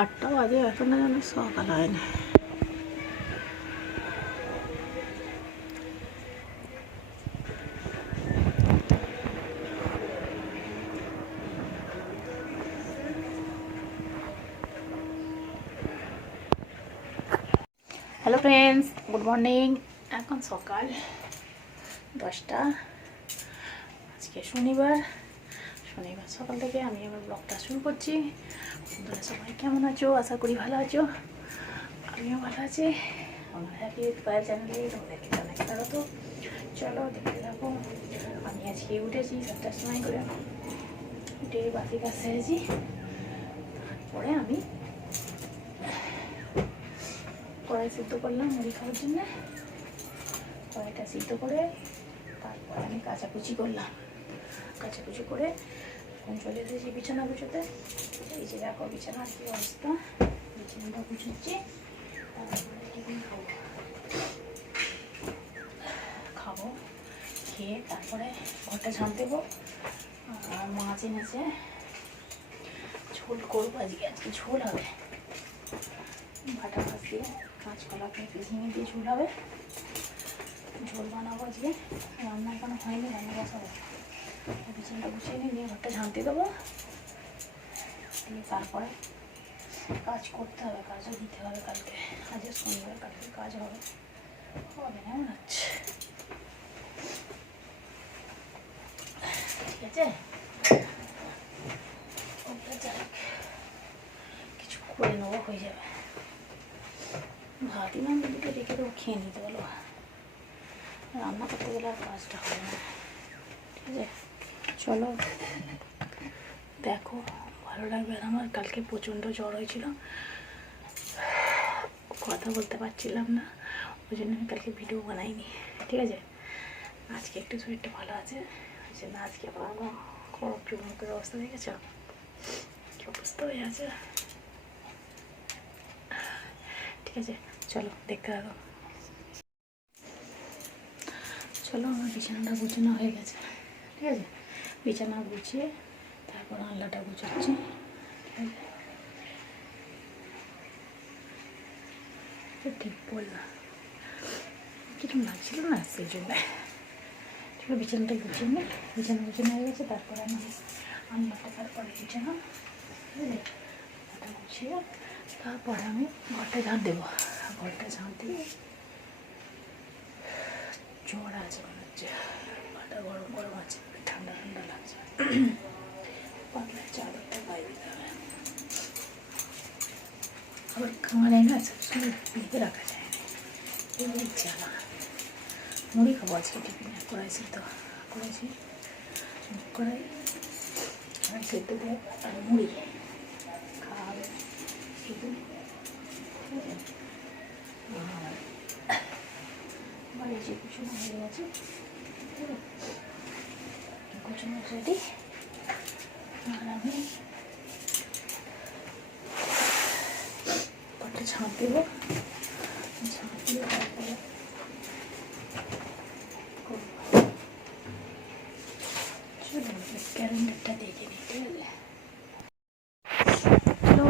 8টা বাজে, এখনো যেন সকাল হয়নি। Hello friends, good morning. এখন সকাল 10টা। আজকে শনিবার সকাল থেকে আমি আমার ব্লগটা শুরু করছি। তোমরা সবাই কেমন আছো? আশা করি ভালো আছো। আমিও ভালো আছি। আমার হ্যাপি পায়ের চ্যানেলে তোমাদেরকে জানাই স্বাগত। চলো দেখতে থাকো। আমি আজকে উঠেছি 7টার সময় করে, উঠে বাসি কাজ সেরেছি। তারপরে আমি কড়াই সিদ্ধ করলাম মুড়ি খাওয়ার জন্য। কড়াইটা সিদ্ধ করে তারপরে আমি কাচাকুচি করলাম। কাচাকুচি করে এখন চলে এসেছি বিছানা গুছোতে। এই যে দেখো বিছানার কি অবস্থা। বিছানাটা গুছোচ্ছি, তারপরে টিফিন খাবো। খেয়ে তারপরে ঘরটা ঝাঁট দেবো। আর মাছ এনেছে, ঝোল করবো আজকে ঝোল হবে। ভাটা মাছ দিয়ে কাঁচকলা পেঁপে ঝিঙে দিয়ে ঝোল হবে। ঝোল বানাবো আজকে। রান্না এখনো হয়নি, রান্না বসাবো। বিছানাটা গুছিয়ে নিয়ে ঘরটা ঝাঁটি দেবো, দিয়ে তারপরে কাজ করতে হবে। কাজও দিতে হবে কালকে। আজকে শনিবার, কালকে কাজ হবে না মনে হচ্ছে। ঠিক আছে, ওটা যাক, কিছু করে নেবো, হয়ে যাবে। ভাতই না দিকে রেখে দেবো, খেয়ে নিতে বলো। রান্না করতে গেলে আর কাজটা হবে না। ঠিক আছে, চলো দেখো, ভালো লাগবে। আর আমার কালকে প্রচণ্ড জ্বর হয়েছিল, কথা বলতে পারছিলাম না, ওই জন্য আমি কালকে ভিডিও বানাইনি। ঠিক আছে, আজকে একটু শরীরটা ভালো আছে, ওই জন্য আজকে আবার আমার মুখের অবস্থা দেখেছ কি অবস্থা হয়ে আছে। ঠিক আছে, চলো দেখতে থাকো। চলো, আমার বিছানাটা গুছানো হয়ে গেছে। ঠিক আছে, বিছানা গুছিয়ে তারপর আলনাটা গুছাচ্ছি। ঠিক আছে, ঠিক বললাম, কিরকম লাগছিল না সেই জন্য। ঠিক আছে, বিছানাটা গুছিয়ে নিই। বিছানা গুছানো হয়ে গেছে, তারপরে আমি আলনাটা তারপরে বিছানা। ঠিক আছে, ওটা গুছিয়ে তারপরে আমি ঘরটা ঝাঁট দেবো। ঘরটা ঝাঁট দিয়ে জ্বর আছে মনে হচ্ছে, মাথা গরম গরম আছে, ঠান্ডা ঠান্ডা লাগছে। পাতলা চাদরটা গায়ে দিতে হবে। আবার খাওয়ালে না সবসময় বেঁধে রাখা যায় না, এগুলো জ্বালা। মুড়ি খাবো আজকে টিফিনে। কড়াই সিদ্ধ করেছি, কড়াই সিদ্ধ দিয়ে আর মুড়ি খাওয়া হবে টিফিনে। ঠিক আছে, বাড়ি যে কুচুনো হয়ে গেছে, ঠিক আছে, কুচুনো রেডি। আর আমি ঘরটা ঝাঁট দেবো। ঝাঁট দিয়ে তারপরে ক্যালেন্ডারটা দেখে নিই। ঠিক আছে, চলো,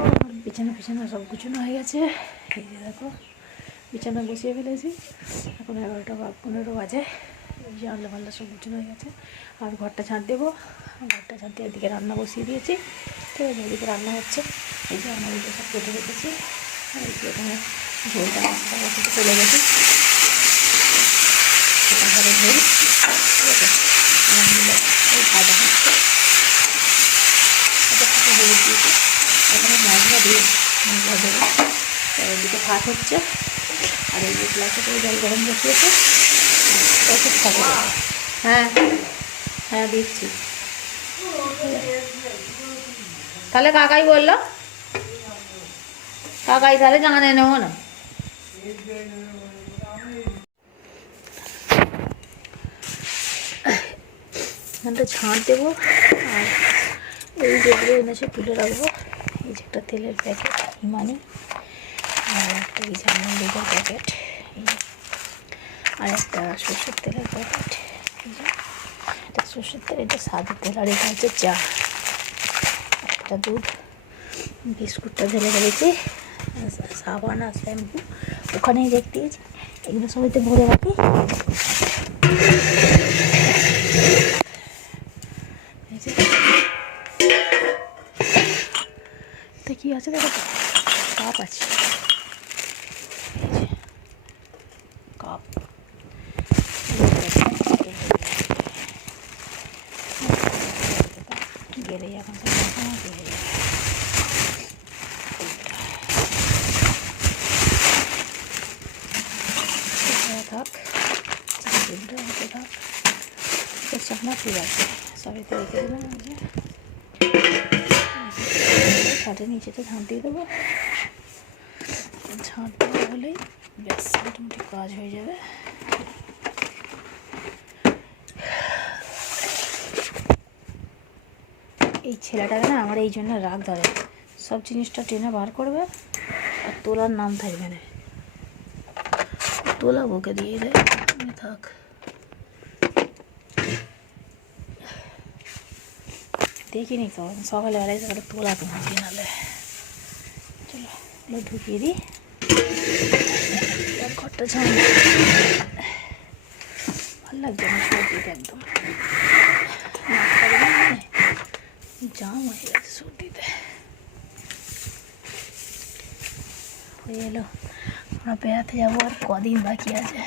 বিছানা সব গুছানো হয়ে গেছে। এই যে দেখো, বিছানা গুছিয়ে ফেলেছি। এখন 11টা বা 15 বাজে। এই যে আলনা ফাল্লা সব গুছানো হয়ে গেছে। আর ঘরটা ঝাঁট দেবো। ঘরটা ঝাঁট দিয়ে এদিকে রান্না বসিয়ে দিয়েছি। ঠিক আছে, এদিকে রান্না হচ্ছে। এই যে আমার এদিকে সব কেটে রেখেছি। আর এই যে এখানে ঝোলটা মশলা বসাতে চলে গেছে। এটা হবে ঝোল। ঠিক আছে, আমার ভাজা হচ্ছে। এটা হলুদ দিয়েছি, এখানে মশলা দিয়ে মশলা দেবো। এদিকে ভাত হচ্ছে, আর এই যে গ্লাসে করে জল গরম বসিয়েছে, ওষুধ খাবে। হ্যাঁ হ্যাঁ দিচ্ছি। তাহলে কাকাই বললো, কাকাই তাহলে জানে নেবো না। এখানটা ঝাঁট দেবো। আর এই যেগুলো এনেছে তুলে রাখবো। এই যে একটা তেলের প্যাকেট হিমানি, আর একটা এই যে আমুলের প্যাকেট, এই যে আর একটা সরষের তেলের প্যাকেট। এই যে এটা সরষের তেল, এটা সাদা তেল, আর এটা হচ্ছে চা, একটা দুধ। বিস্কুটটা ঢেলে ফেলেছি, সাবান আর শ্যাম্পু ওখানেই রেখে দিয়েছি, এগুলো সবাইতে ভরে রাখি। তো কী আছে দেখো, কাপ আছে, কাপ গেলে এখন থাক, থাক, চামড়া ঠিক আছে, সবাই তো রেখে দিলাম। খাটের নিচেতে ঝাঁট দিয়ে দেবো, ঝাঁট দেওয়া হলেই ব্যাস মোটামুটি কাজ হয়ে যাবে। এই ছেলেটাকে না আমার এই জন্য রাগ ধরে, সব জিনিসটা টেনে বার করবে আর তোলার নাম থাকবে না, তোলা বকে দিয়ে দেয়, থাক। দেখিনি তো সকালে বেলায় সকালে তোলা তো মাঝিয়ে নালে। চলো এগুলো ঢুকিয়ে দিই, ঘরটা ঝাম ভালো লাগছে না, সর্দিতে একদম জাম হয়ে গেছে সর্দিতে। হয়ে এলো, আমরা বেড়াতে যাবো, আর কদিন বাকি আছে।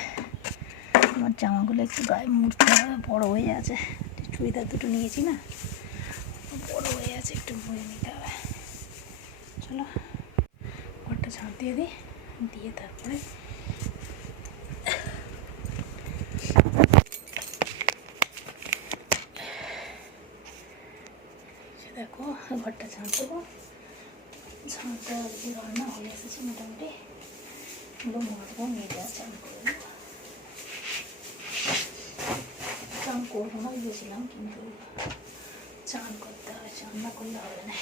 আমার জামাগুলো একটু গায়ে মুড়তে হবে, বড়ো হয়ে আছে, চুড়িদার দুটো নিয়েছি না, বড়ো হয়ে আছে, একটু মুড়ে নিতে হবে। চলো ঘরটা ঝাঁট দিয়ে দিই, দিয়ে তারপরে দেখো ঘরটা ঝাঁট দেবো। ঝাঁট দেওয়া যে রান্না হয়ে এসেছে মোটামুটি, এগুলো মারবো, মেয়েটা চান করে দেবো। চান করবো না ভেবেছিলাম, কিন্তু চান করতে হবে, চান না করলে হবে না।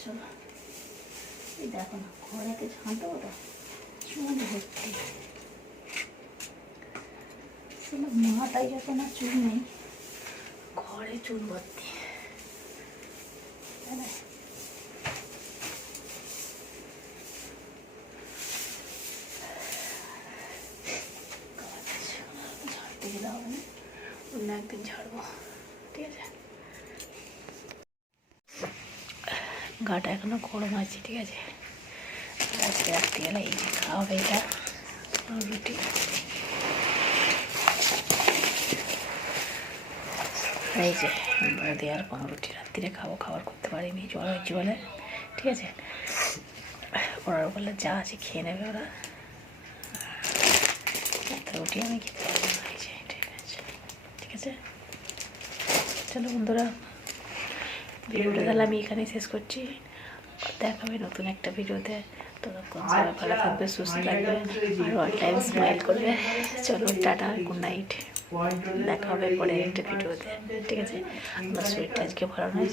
চলো এই দেখো না, ঘরেতে ঝাঁট দেবো তো চুল ভর্তি, মাথায় যত না চুল নেই, ঘরে চুল ভর্তি। ঝাড় দিয়ে দেওয়া হবে না, অন্য একদিন ঝাড়বো, ঠিক আছে। গাটা এখনো গরম আছে, ঠিক আছে। আজকে রাত্রিবেলা এই যে খাওয়া হবে, এটা রুটি, এই যে বোঁদে আর পাউরুটি রাত্রিরে খাবো, খাবার করতে পারিনি, জ্বর হয়েছে বলে, ঠিক আছে। ওরা বললে যা আছে খেয়ে নেবে ওরা, একটা রুটি আমি খেতে পারবো না, এই যে ঠিক আছে, ঠিক আছে। চলো বন্ধুরা, ভিডিওটা তাহলে আমি এখানেই শেষ করছি, দেখা হবে নতুন একটা ভিডিওতে। ততক্ষণ সবাই ভালো থাকবে, সুস্থ থাকবে, আর অল টাইম স্মাইল করবে। চলো টাটা, গুড নাইট, দেখা হবে পরে একটা ভিডিওতে, ঠিক আছে। আমার শরীরটা আজকে ভালো নয়,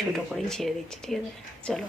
ছোটো করেই ছেড়ে দিচ্ছি, ঠিক আছে। চলো।